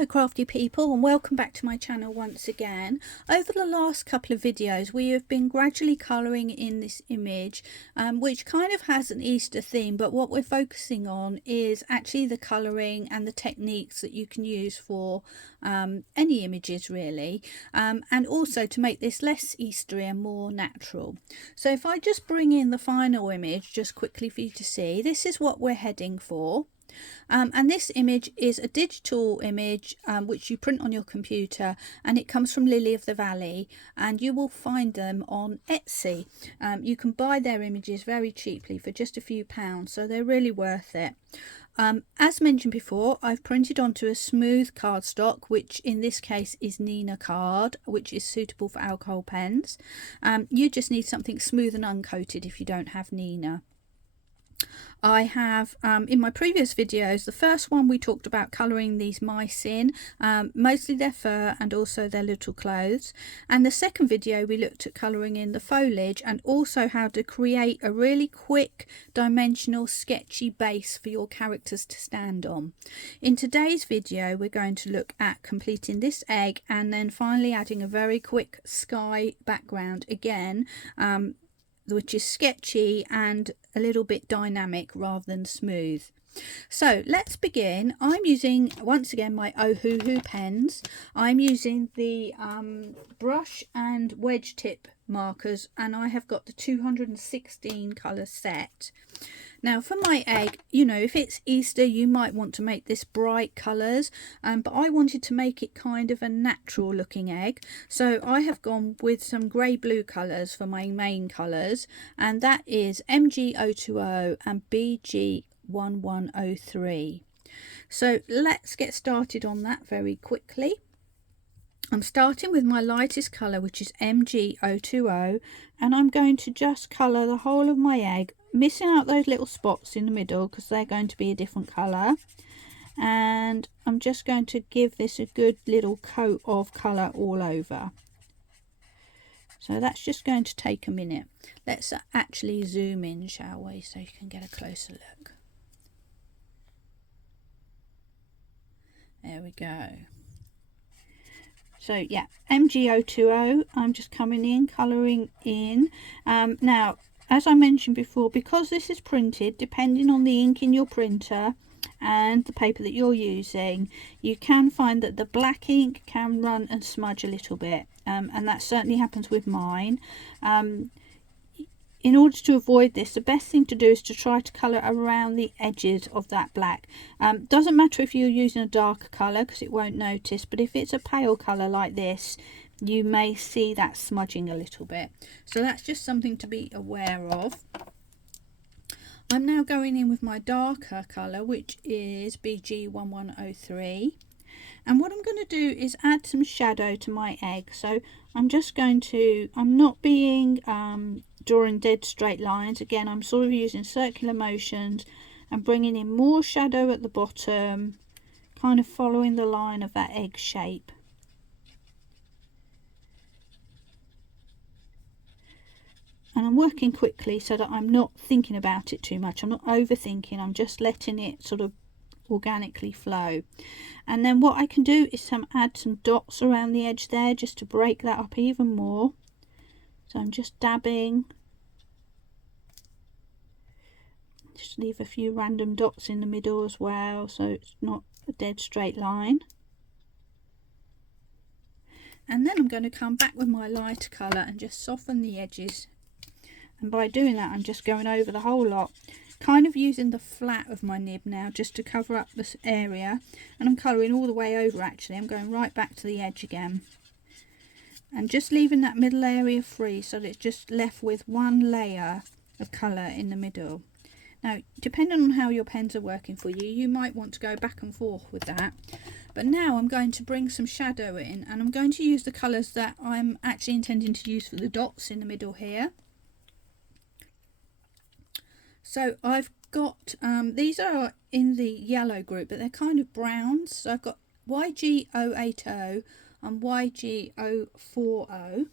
Hello crafty people, and welcome back to my channel once again. Over the last couple of videos we have been gradually colouring in this image, which kind of has an Easter theme, but what we're focusing on is actually the colouring and the techniques that you can use for any images really, and also to make this less Eastery and more natural. So if I just bring in the final image just quickly for you to see, this is what we're heading for. And this image is a digital image which you print on your computer, and it comes from Lily of the Valley, and you will find them on Etsy. You can buy their images very cheaply for just a few pounds, so they're really worth it. As mentioned before, I've printed onto a smooth cardstock, which in this case is Nina card, which is suitable for alcohol pens. You just need something smooth and uncoated if you don't have Nina. I have in my previous videos, the first one we talked about colouring these mice in, mostly their fur and also their little clothes, and the second video we looked at colouring in the foliage and also how to create a really quick dimensional sketchy base for your characters to stand on. In today's video we're going to look at completing this egg and then finally adding a very quick sky background again, which is sketchy and a little bit dynamic rather than smooth. So let's begin. I'm using once again my Ohuhu pens. I'm using the brush and wedge tip markers, and I have got the 216 colour set. Now for my egg, you know, if it's Easter you might want to make this bright colours, but I wanted to make it kind of a natural looking egg, so I have gone with some grey blue colours for my main colours, and that is MG020 and BG1103. So let's get started on that very quickly. I'm starting with my lightest colour, which is MG020, and I'm going to just colour the whole of my egg, missing out those little spots in the middle because they're going to be a different colour. And I'm just going to give this a good little coat of colour all over. So that's just going to take a minute. Let's actually zoom in, shall we, so you can get a closer look. There we go. So yeah, MG020, I'm just coming in, colouring in. Now, as I mentioned before, because this is printed, depending on the ink in your printer and the paper that you're using, you can find that the black ink can run and smudge a little bit, and that certainly happens with mine. In order to avoid this, the best thing to do is to try to colour around the edges of that black. Doesn't matter if you're using a darker colour because it won't notice, but if it's a pale colour like this, you may see that smudging a little bit. So that's just something to be aware of. I'm now going in with my darker colour, which is BG1103. And what I'm going to do is add some shadow to my egg. So I'm just going to, I'm not being drawing dead straight lines. Again, I'm sort of using circular motions and bringing in more shadow at the bottom, kind of following the line of that egg shape. And I'm working quickly so that I'm not thinking about it too much. I'm not overthinking, I'm just letting it sort of organically flow. And then what I can do is add some dots around the edge there just to break that up even more. So I'm just dabbing, just leave a few random dots in the middle as well so it's not a dead straight line. And then I'm going to come back with my lighter colour and just soften the edges, and by doing that I'm just going over the whole lot, kind of using the flat of my nib now just to cover up this area, and I'm colouring all the way over. Actually I'm going right back to the edge again and just leaving that middle area free so that it's just left with one layer of colour in the middle. Now depending on how your pens are working for you, you might want to go back and forth with that, but now I'm going to bring some shadow in, and I'm going to use the colours that I'm actually intending to use for the dots in the middle here. So I've got, these are in the yellow group, but they're kind of browns. So I've got YG080 and YG040.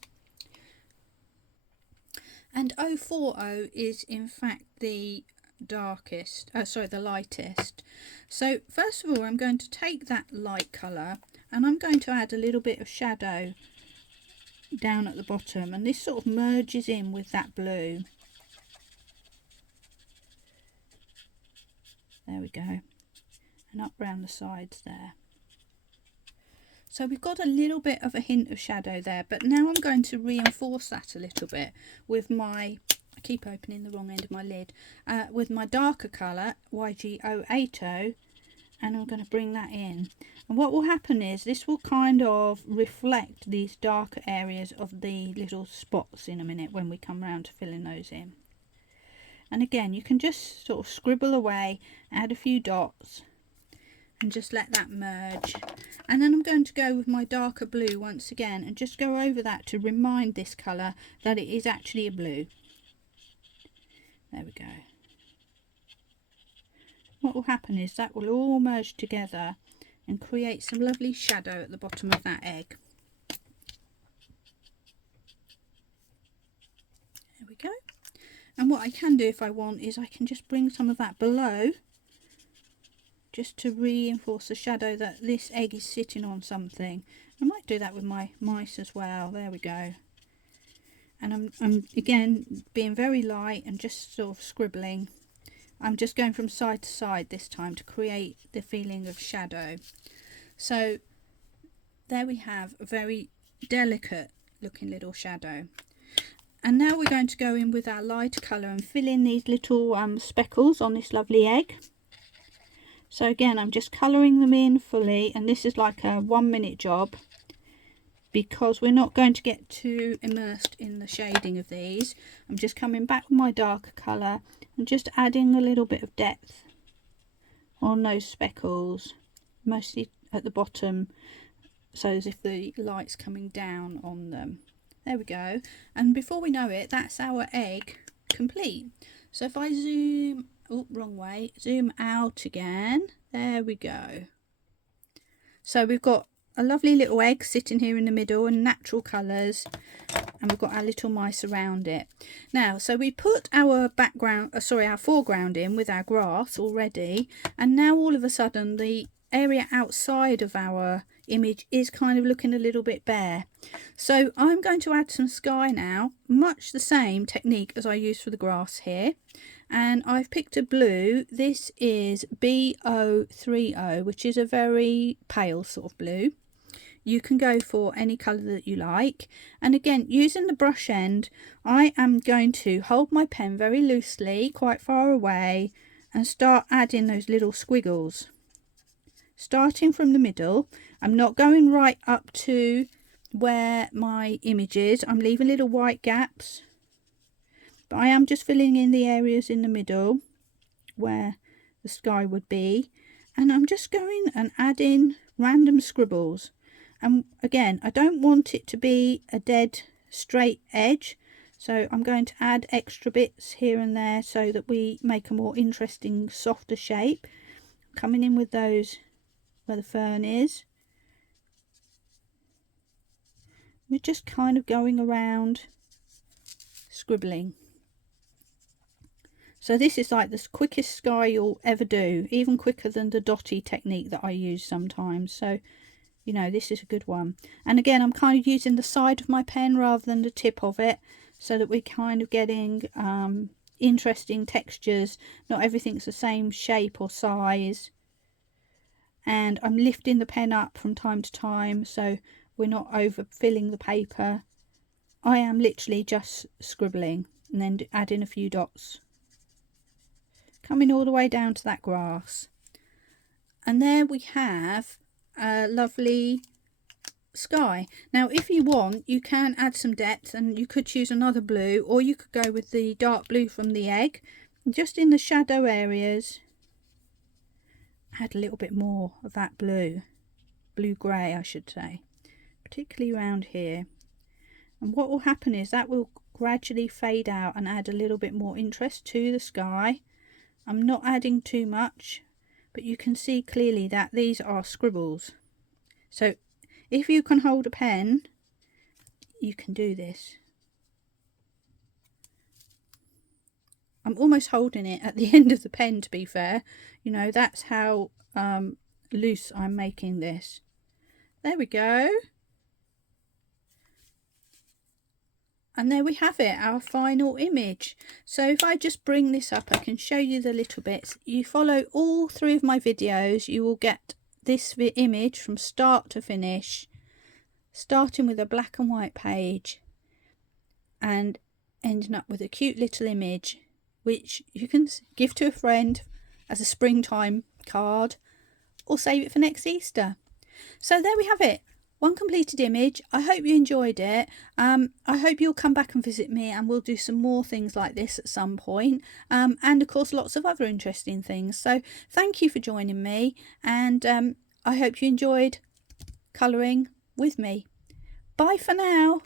And 040 is in fact the darkest, the lightest. So first of all, I'm going to take that light colour and I'm going to add a little bit of shadow down at the bottom, and this sort of merges in with that blue. There we go, and up round the sides there. So we've got a little bit of a hint of shadow there, but now I'm going to reinforce that a little bit with my, I keep opening the wrong end of my lid, with my darker colour, YG080, and I'm going to bring that in. And what will happen is this will kind of reflect these darker areas of the little spots in a minute when we come round to filling those in. And again, you can just sort of scribble away, add a few dots, and just let that merge. And then I'm going to go with my darker blue once again and just go over that to remind this colour that it is actually a blue. There we go. What will happen is that will all merge together and create some lovely shadow at the bottom of that egg. There we go. And what I can do if I want is I can just bring some of that below, just to reinforce the shadow that this egg is sitting on something. I might do that with my mice as well. There we go. And I'm again being very light and just sort of scribbling. I'm just going from side to side this time to create the feeling of shadow. So there we have a very delicate looking little shadow. And now we're going to go in with our lighter colour and fill in these little speckles on this lovely egg. So again, I'm just colouring them in fully, and this is like a 1 minute job because we're not going to get too immersed in the shading of these. I'm just coming back with my darker colour and just adding a little bit of depth on those speckles, mostly at the bottom, so as if the light's coming down on them. There we go. And before we know it, that's our egg complete. So if I zoom, oh, wrong way, zoom out again, there we go. So we've got a lovely little egg sitting here in the middle in natural colours, and we've got our little mice around it. Now, so we put our background, our foreground in with our grass already, and now all of a sudden the area outside of our image is kind of looking a little bit bare. So I'm going to add some sky now, much the same technique as I used for the grass here. And I've picked a blue. This is B030, which is a very pale sort of blue. You can go for any colour that you like. And again, using the brush end, I am going to hold my pen very loosely, quite far away, and start adding those little squiggles. Starting from the middle, I'm not going right up to where my image is. I'm leaving little white gaps. But I am just filling in the areas in the middle where the sky would be. And I'm just going and adding random scribbles. And again, I don't want it to be a dead straight edge, so I'm going to add extra bits here and there so that we make a more interesting, softer shape. Coming in with those where the fern is. We're just kind of going around scribbling. So this is like the quickest sky you'll ever do, even quicker than the dotty technique that I use sometimes. So you know, this is a good one. And again, I'm kind of using the side of my pen rather than the tip of it, so that we're kind of getting interesting textures. Not everything's the same shape or size. And I'm lifting the pen up from time to time, so we're not overfilling the paper. I am literally just scribbling and then adding a few dots. Coming all the way down to that grass. And there we have a lovely sky. Now if you want, you can add some depth and you could choose another blue, or you could go with the dark blue from the egg. Just in the shadow areas, add a little bit more of that blue grey I should say, particularly around here. And what will happen is that will gradually fade out and add a little bit more interest to the sky. I'm not adding too much, but you can see clearly that these are scribbles. So if you can hold a pen, you can do this. I'm almost holding it at the end of the pen, to be fair. You know, that's how loose I'm making this. There we go. And there we have it, our final image. So if I just bring this up, I can show you the little bits. You follow all 3 of my videos, you will get this image from start to finish, starting with a black and white page and ending up with a cute little image, which you can give to a friend as a springtime card or save it for next Easter. So there we have it. One completed image. I hope you enjoyed it. I hope you'll come back and visit me, and we'll do some more things like this at some point. And of course lots of other interesting things. So thank you for joining me, and I hope you enjoyed colouring with me. Bye for now.